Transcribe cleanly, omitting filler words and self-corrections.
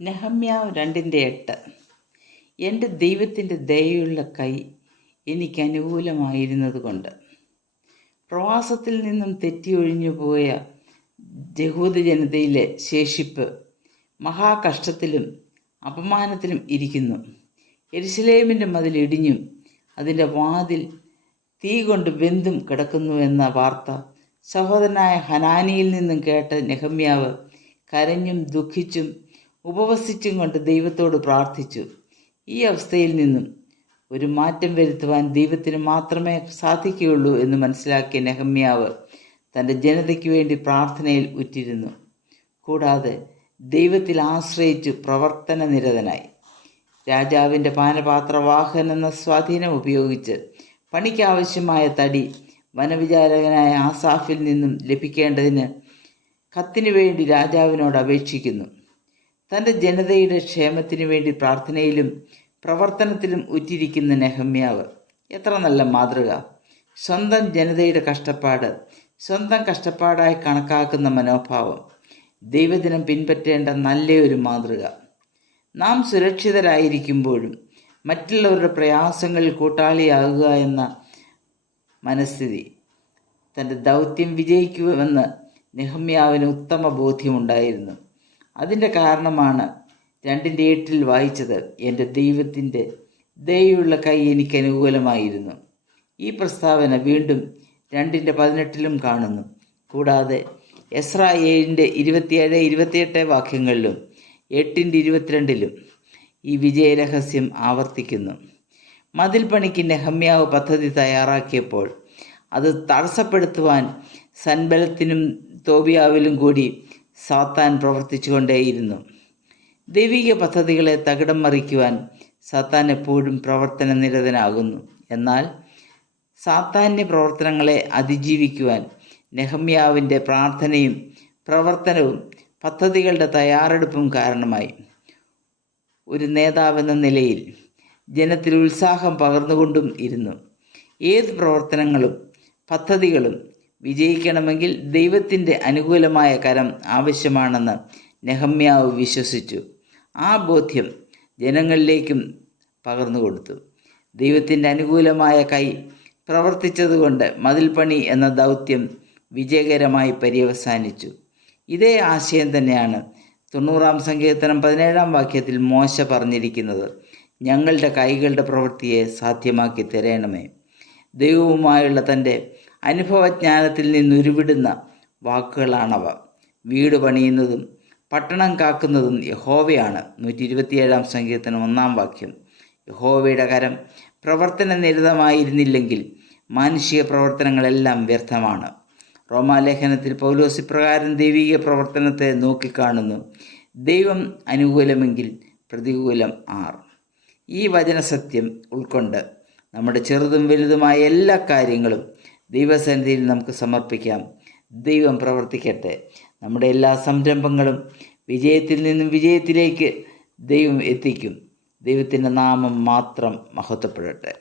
നെഹമ്യാവ് 2:8. എൻ്റെ ദൈവത്തിൻ്റെ ദയയുള്ള കൈ എനിക്ക് അനുകൂലമായിരുന്നതുകൊണ്ട്. പ്രവാസത്തിൽ നിന്നും തെറ്റിയൊഴിഞ്ഞു പോയ യഹൂദ ജനതയിലെ ശേഷിപ്പ് മഹാകഷ്ടത്തിലും അപമാനത്തിലും ഇരിക്കുന്നു. യെരുശലേമിൻ്റെ മതിൽ ഇടിഞ്ഞും അതിൻ്റെ വാതിൽ തീ കൊണ്ട് വെന്തും കിടക്കുന്നുവെന്ന വാർത്ത സഹോദരനായ ഹനാനിയിൽ നിന്നും കേട്ട നെഹമ്യാവ് കരഞ്ഞും ദുഃഖിച്ചും ഉപവസിച്ചും കൊണ്ട് ദൈവത്തോട് പ്രാർത്ഥിച്ചു. ഈ അവസ്ഥയിൽ നിന്നും ഒരു മാറ്റം വരുത്തുവാൻ ദൈവത്തിന് മാത്രമേ സാധിക്കുകയുള്ളൂ എന്ന് മനസ്സിലാക്കിയ നെഹമ്യാവ് തൻ്റെ ജനതയ്ക്ക് വേണ്ടി പ്രാർത്ഥനയിൽ ഉറ്റിരുന്നു. കൂടാതെ ദൈവത്തിൽ ആശ്രയിച്ചു പ്രവർത്തന നിരതനായി. രാജാവിൻ്റെ പാനപാത്രവാഹൻ എന്ന സ്വാധീനം ഉപയോഗിച്ച് പണിക്കാവശ്യമായ തടി വനവിചാരകനായ ആസാഫിൽ നിന്നും ലഭിക്കേണ്ടതിന് കത്തിനു വേണ്ടി രാജാവിനോട് അപേക്ഷിക്കുന്നു. തൻ്റെ ജനതയുടെ ക്ഷേമത്തിനു വേണ്ടി പ്രാർത്ഥനയിലും പ്രവർത്തനത്തിലും ഉറ്റിരിക്കുന്ന നെഹമ്യാവ് എത്ര നല്ല മാതൃക! സ്വന്തം ജനതയുടെ കഷ്ടപ്പാട് സ്വന്തം കഷ്ടപ്പാടായി കണക്കാക്കുന്ന മനോഭാവം ദൈവദിനം പിൻപറ്റേണ്ട നല്ലൊരു മാതൃക. നാം സുരക്ഷിതരായിരിക്കുമ്പോഴും മറ്റുള്ളവരുടെ പ്രയാസങ്ങളിൽ കൂട്ടാളിയാകുക എന്ന മനസ്ഥിതി തൻ്റെ ദൗത്യം വിജയിക്കുമെന്ന് നെഹമ്യാവിന് ഉത്തമ ബോധ്യമുണ്ടായിരുന്നു. അതിൻ്റെ കാരണമാണ് 2:8 വായിച്ചത്. എൻ്റെ ദൈവത്തിൻ്റെ ദയയുള്ള കൈ എനിക്ക് അനുകൂലമായിരുന്നു. ഈ പ്രസ്താവന വീണ്ടും 2:18 കാണുന്നു. കൂടാതെ എസ്രാ 7:27-28 വാക്യങ്ങളിലും 8:22 ഈ വിജയരഹസ്യം ആവർത്തിക്കുന്നു. മതിൽ പണിക്ക് നെഹമ്യാവ് പദ്ധതി തയ്യാറാക്കിയപ്പോൾ അത് തടസ്സപ്പെടുത്തുവാൻ സൻബല്ലത്തിനും തോബിയാവിലും കൂടി സാത്താൻ പ്രവർത്തിച്ചു കൊണ്ടേയിരുന്നു. ദൈവിക പദ്ധതികളെ തകിടം മറിക്കുവാൻ സാത്താൻ എപ്പോഴും പ്രവർത്തന നിരതനാകുന്നു. എന്നാൽ സാത്താന്യ പ്രവർത്തനങ്ങളെ അതിജീവിക്കുവാൻ നെഹമ്യാവിൻ്റെ പ്രാർത്ഥനയും പ്രവർത്തനവും പദ്ധതികളുടെ തയ്യാറെടുപ്പും കാരണമായി. ഒരു നേതാവെന്ന നിലയിൽ ജനത്തിൽ ഉത്സാഹം പകർന്നുകൊണ്ടും ഇരുന്നു. ഏത് പ്രവർത്തനങ്ങളും പദ്ധതികളും വിജയിക്കണമെങ്കിൽ ദൈവത്തിൻ്റെ അനുകൂലമായ കരം ആവശ്യമാണെന്ന് നെഹമ്യാവ് വിശ്വസിച്ചു. ആ ബോധ്യം ജനങ്ങളിലേക്കും പകർന്നു കൊടുത്തു. ദൈവത്തിൻ്റെ അനുകൂലമായ കൈ പ്രവർത്തിച്ചതുകൊണ്ട് മതിൽപ്പണി എന്ന ദൗത്യം വിജയകരമായി പര്യവസാനിച്ചു. ഇതേ ആശയം തന്നെയാണ് 90-ാം സങ്കീർത്തനം 17-ാം വാക്യത്തിൽ മോശ പറഞ്ഞിരിക്കുന്നത്. ഞങ്ങളുടെ കൈകളുടെ പ്രവൃത്തിയെ സാധ്യമാക്കി തരണമേ. ദൈവവുമായുള്ള തൻ്റെ അനുഭവജ്ഞാനത്തിൽ നിന്നുരുവിടുന്ന വാക്കുകളാണവ. വീട് പണിയുന്നതും പട്ടണം കാക്കുന്നതും യഹോവയാണ്. 127-ാം സങ്കീർത്തനം 1-ാം വാക്യം. യഹോവയുടെ കരം പ്രവർത്തന നിരതമായിരുന്നില്ലെങ്കിൽ മാനുഷിക പ്രവർത്തനങ്ങളെല്ലാം വ്യർത്ഥമാണ്. റോമാലേഖനത്തിൽ പൗലോസ് ഇപ്രകാരം ദൈവിക പ്രവർത്തനത്തെ നോക്കിക്കാണുന്നു. ദൈവം അനുകൂലമെങ്കിൽ പ്രതികൂലം ആർ. ഈ വചനസത്യം ഉൾക്കൊണ്ട് നമ്മുടെ ചെറുതും വലുതുമായ എല്ലാ കാര്യങ്ങളും ദൈവസന്നിധിയിൽ നമുക്ക് സമർപ്പിക്കാം. ദൈവം പ്രവർത്തിക്കട്ടെ. നമ്മുടെ എല്ലാ സംരംഭങ്ങളും വിജയത്തിൽ നിന്നും വിജയത്തിലേക്ക് ദൈവം എത്തിക്കും. ദൈവത്തിൻ്റെ നാമം മാത്രം മഹത്വപ്പെടട്ടെ.